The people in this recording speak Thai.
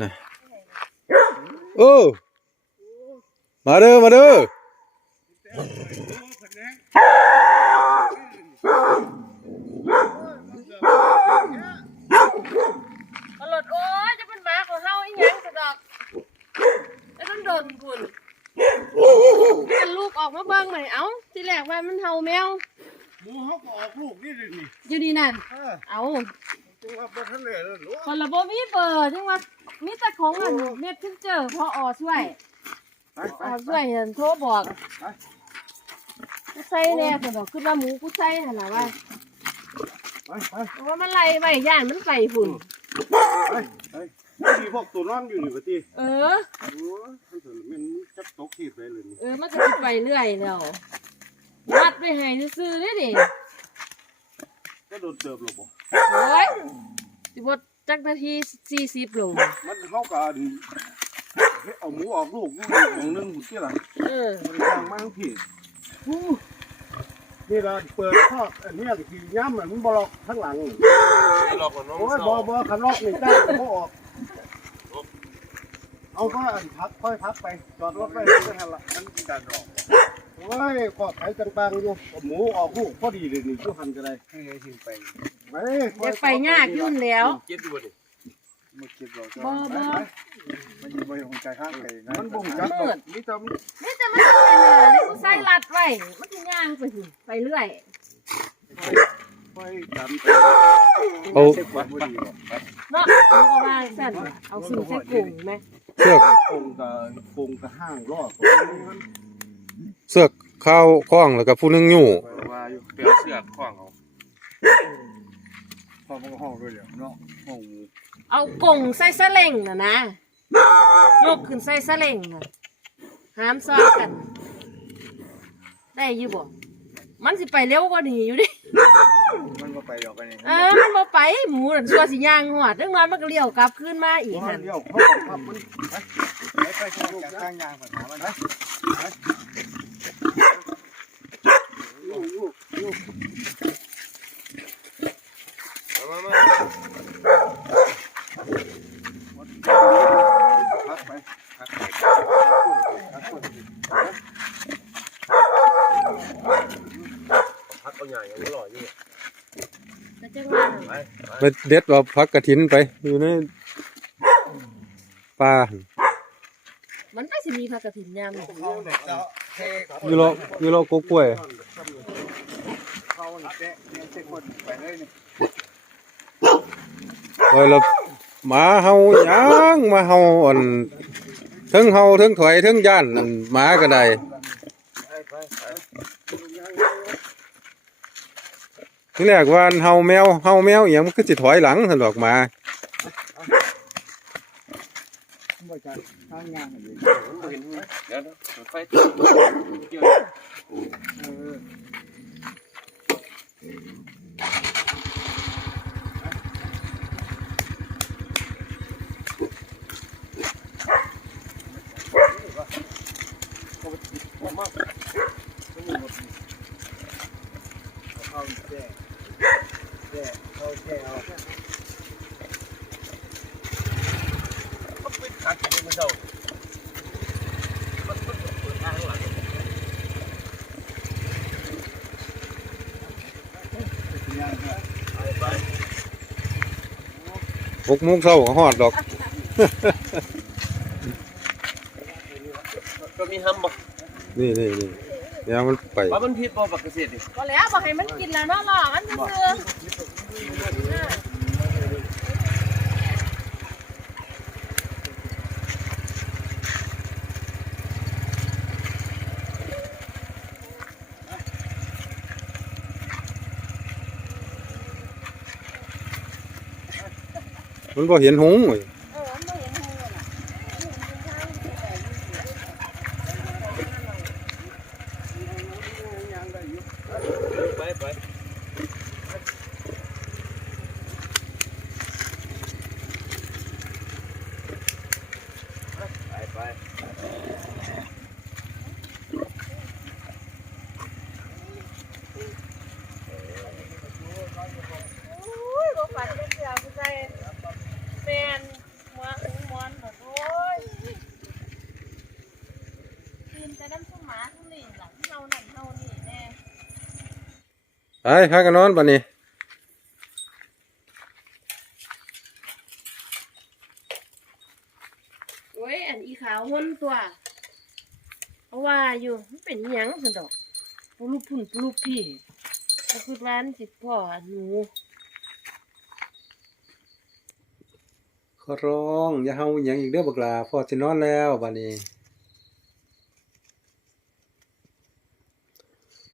บึงกันนะโอ้มาเด้อมาเด้อตลอดโอ้ยจะเป็นหมาของเฮาอีหยังสะดอกแล้วต้องโดนคุณกันลูกออกมาเบิ่งใหม่เอ้าทีแรกว่ามันเฮาแมวหมูเขาก็ออกลูกนี่เลยนี่อยู่นี่นั่น เออเอา จังว่าบ่ทันเลยแล้วลูกคนละบ่มีเบอร์จังว่ามีแต่ของอันเน็ตถึงเจอพออช่วยไปไปอช่วยเห็นโทรบอกกูใส่แน่สะดอกคือว่าหมูกูใส่หั่นน่ะว่าไปไปเพราะว่ามันไล่ไว้ย่านมันไปฝุ่น ไปไปมีพวกตัวนอนอยู่นี่ปะติเออ โอ้ยมันถึงมันจับตกขีดไปเลยนี่เออ มันก็สิไปเรื่อยแล้ววัดไว้ให้ซื่อๆเด้ดิ ก็โดนเติบหรอกบ่โอ้ยสิบดจักนาทีสี่สิบลงมันเขาก็อันเฮ็ดเอาหมูออกลูกอยู่ของหนึงหุ่นที่ล่ะเออมันย่างมาทั้งที่อู้นี่ล่ะเปิดทอดอันเนี้ยที่ย้ำมันบ่ล็อกข้างหลังหลอกกับน้องโอ้ยสาบ่วบ่คันล็อกนี่ได้ก็บ่ออกเอาก็อันพักค่อยพักไปจอดรถไว้ก็ทันละมันมีการหลอก โอ้ยกอดไถต่างๆอยู่หมูออกลูกพอดีเลยนี่อยู่หันก็ได้ให้ให้ทิ้งไปไปอยากไปยากยุ่นแล้วเจ็ดดูดิไม่คิดหรอกบ่บ่มันอยู่บนหัวใจข้างไก่มันบ่งจักดอกนี่จะนี่จะมันไปเรื่อยนี่กูใส่รัดไว้มันจะย่างไปสิไปเรื่อยไปกันเอาเช็ควัดบ่ดีหรอกเนาะมันก็ว่าสั่นเอาสิ่งใส่กุ้งไหมเสือกคงกับคงกับห้างรอดมัน เสือกข้าวคล้องแล้วก็ผู้หนึงอยู่ว่าอยู่เปลี่ยวเสือกขวางเอาพอมันก็ห้องด้วยเดี๋ยวเนาะห้องเอากงใส่สะเล่งน่ะนะยกขึ้นใส่สะเล่งน่ะหามซอยกัน ได้อยู่บ่มันสิไปเร็วกว่านี้อยู่ดิมันก็ไปดอกกันเองเออมันบ่ไปหมูนั่นสัวสิย่างหอดเรื่องนั้นมันก็เลี้ยวกลับคืนมาอีกหัหั่นนเดียวเขาขับมันไปไปไปข้างยางปัญหามันไปอยู่ มามาพักไปพักไปพักเอาใหญ่ยังไม่หล่อยู่ก็จังว่าไปไปเด็ดว่าพักกระถินไปอยู่ในป่ามันไปสิมีผักกระถิ่นยามอยู่รออยู่รอกกล้วย เขาแตะเนี่ยเช็คนไปเลยนี่เออแล้วหมาเฮาหยังมาเฮาอ่อนทั้งเฮาทั้งถอยทั้งย่านนั่นหมาก็ได้ไปไปไปทีแรกว่าเฮาแมวเฮาแมวอีหยังมันคือสิถอยหลังซั่นดอกหมาบ่จัดทางยางอยู่เดี๋ยวไฟเกี่ยวเออ เข้าแก่แก่เข้าแก่เอา ก็ปิดทักกันไม่เท่ามันมันเปิดทางข้างหลัง ยางครับ ไปไป หกโมงเช้าก็ฮอดดอก ก็มีห้ำบ่นี่นี่นี่เดี๋ยวมันไปว่ามันผิดบ่บักเกษตรดิ ก็แล้วบอกให้มันกินแล้วเนาะล่อมันซื่อ มันบ่เห็นหงส์เว้ย เออมันบ่เห็นหูน่ะ ไปไปไปไป อุ้ยบ่ฝันจะเสือกูใส่แฟนหัว ไป พากันนอนบัดนี้โอ้ยอันอีขาวห้นตัว เพราะว่าอยู่มันเป็นหยังสันดอกปลุกพุ่นปลุกพี่ก็คือร้านสิพ่อหนูขอร้อง อย่าเฮาหยังอีกเด้อบักหลาพ่อสินอนแล้วบัดนี้